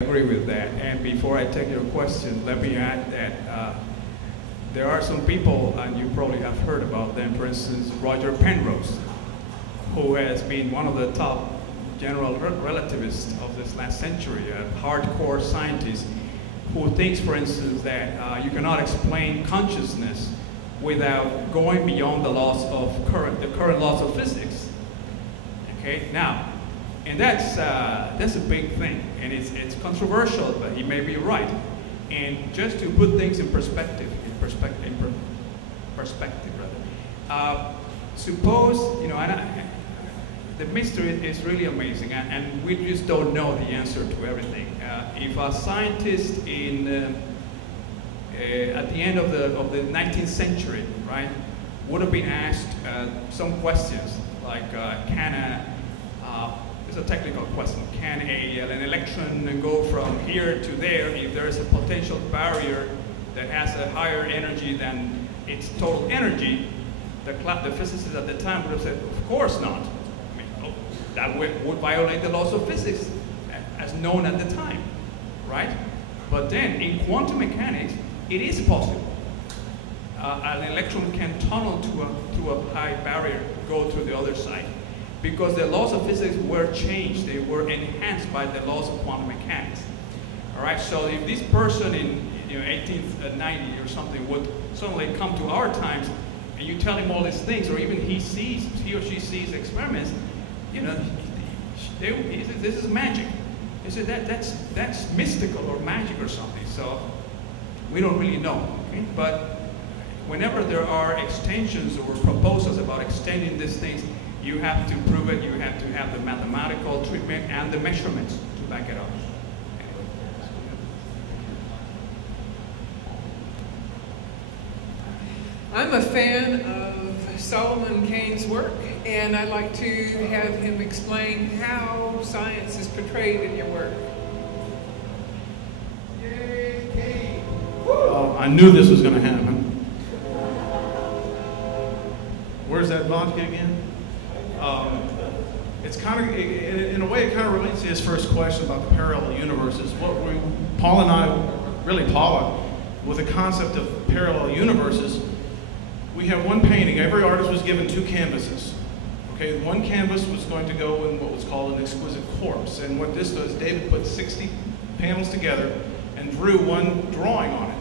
agree with that. And before I take your question, let me add that there are some people, and you probably have heard about them, for instance, Roger Penrose, who has been one of the top general relativists of this last century, a hardcore scientist, who thinks, for instance, that you cannot explain consciousness without going beyond the laws of the current laws of physics. Okay, now, and that's a big thing, and it's controversial, but he may be right. And just to put things in perspective, suppose, you know, the mystery is really amazing, and we just don't know the answer to everything. If a scientist at the end of the 19th century, right, would have been asked some questions like, it's a technical question, can an electron go from here to there if there is a potential barrier that has a higher energy than its total energy? The physicists at the time would have said, of course not. I mean, that would violate the laws of physics as known at the time, right? But then in quantum mechanics, it is possible. An electron can tunnel to a high barrier, go to the other side, because the laws of physics were changed. They were enhanced by the laws of quantum mechanics. All right, so if this person in 1890 or something would suddenly come to our times, and you tell him all these things, or even he or she sees experiments, you know, this is magic. They say that's mystical or magic or something. So we don't really know. Okay? But whenever there are extensions or proposals about extending these things, you have to prove it. You have to have the mathematical treatment and the measurements to back it up. I'm a fan of Solomon Kane's work, and I'd like to have him explain how science is portrayed in your work. Yay, Kane! I knew this was going to happen. Where's that vodka again? It's kind of, in a way, it kind of relates to his first question about the parallel universes. Paul and I, really Paula, with the concept of parallel universes, we have one painting. Every artist was given two canvases. Okay, one canvas was going to go in what was called an exquisite corpse. And what this does, David put 60 panels together and drew one drawing on it.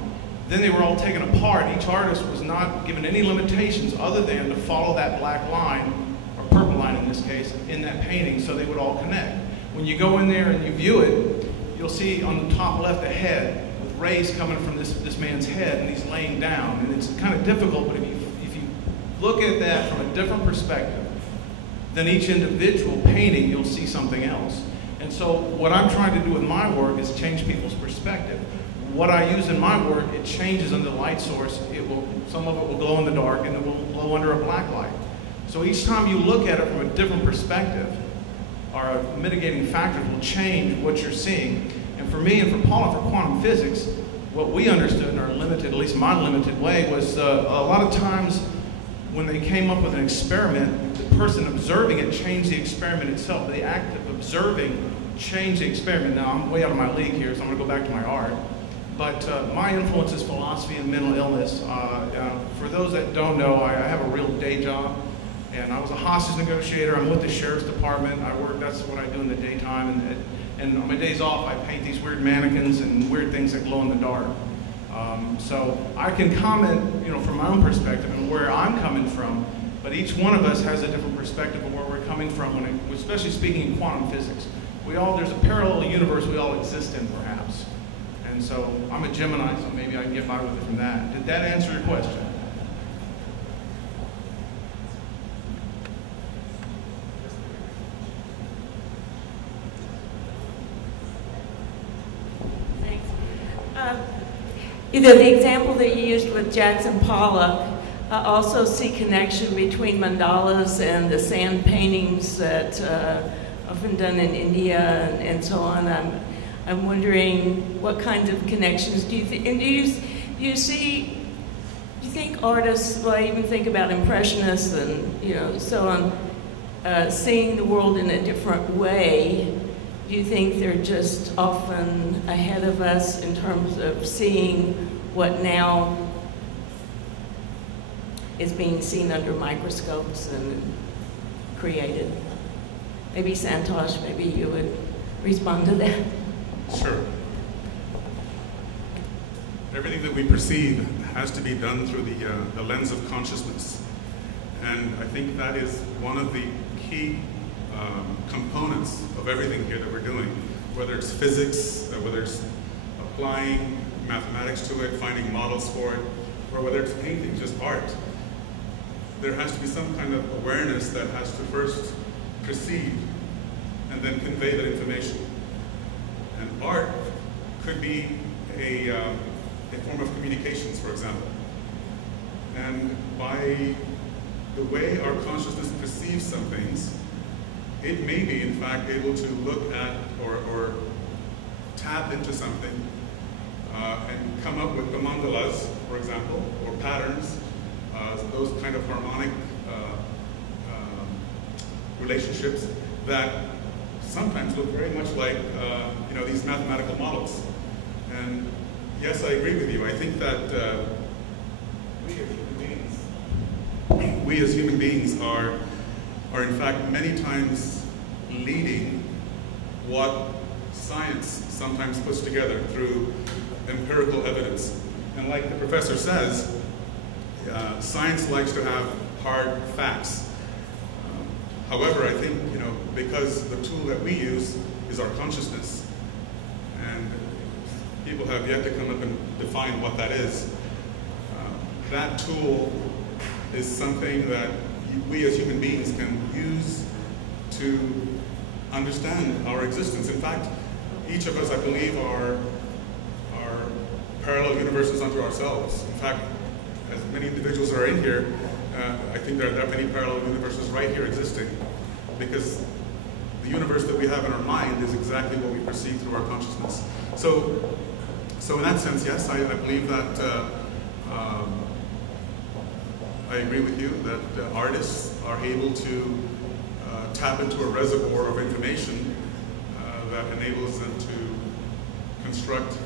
Then they were all taken apart. Each artist was not given any limitations other than to follow that black line, or purple line in this case, in that painting so they would all connect. When you go in there and you view it, you'll see on the top left a head with rays coming from this man's head, and he's laying down. And it's kind of difficult, but if you look at that from a different perspective than each individual painting, you'll see something else. And so what I'm trying to do with my work is change people's perspective. What I use in my work, it changes under the light source. Some of it will glow in the dark, and it will glow under a black light. So each time you look at it from a different perspective, our mitigating factors will change what you're seeing. And for me and for Paul and for quantum physics, what we understood in our limited, at least my limited way, was a lot of times when they came up with an experiment, the person observing it changed the experiment itself. The act of observing changed the experiment. Now, I'm way out of my league here, so I'm going to go back to my art. But my influence is philosophy and mental illness. For those that don't know, I have a real day job, and I was a hostage negotiator. I'm with the sheriff's department. That's what I do in the daytime, and on my days off, I paint these weird mannequins and weird things that glow in the dark. So I can comment, from my own perspective and where I'm coming from, but each one of us has a different perspective of where we're coming from, especially speaking in quantum physics. There's a parallel universe we all exist in, perhaps. And so I'm a Gemini, so maybe I can get by with it from that. Did that answer your question? The example that you used with Jackson Pollock, I also see connection between mandalas and the sand paintings that often done in India and so on. I'm wondering what kinds of connections do you think, and do you think artists, well, I even think about impressionists and so on, seeing the world in a different way, Do you think they're just often ahead of us in terms of seeing what now is being seen under microscopes and created? Maybe Santosh, maybe you would respond to that. Sure. Everything that we perceive has to be done through the lens of consciousness. And I think that is one of the key components of everything here that we're doing, whether it's physics, whether it's applying mathematics to it, finding models for it, or whether it's painting, just art. There has to be some kind of awareness that has to first perceive and then convey that information. And art could be a form of communications, for example. And by the way our consciousness perceives some things, it may be, in fact, able to look at or tap into something and come up with the mandalas, for example, or patterns, those kind of harmonic relationships that sometimes look very much like these mathematical models. And yes, I agree with you. I think that we as human beings are in fact many times leading what science sometimes puts together through empirical evidence. And like the professor says, science likes to have hard facts. However, I think, because the tool that we use is our consciousness, and people have yet to come up and define what that is. That tool is something that we as human beings can use to understand our existence. In fact, each of us, I believe, are parallel universes unto ourselves. In fact, as many individuals are in here, I think there are many parallel universes right here existing, because the universe that we have in our mind is exactly what we perceive through our consciousness. So in that sense, yes, I believe that I agree with you that artists are able to tap into a reservoir of information that enables them to construct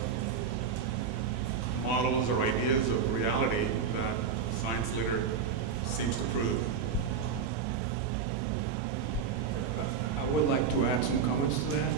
models or ideas of reality that science later seems to prove. I would like to add some comments to that.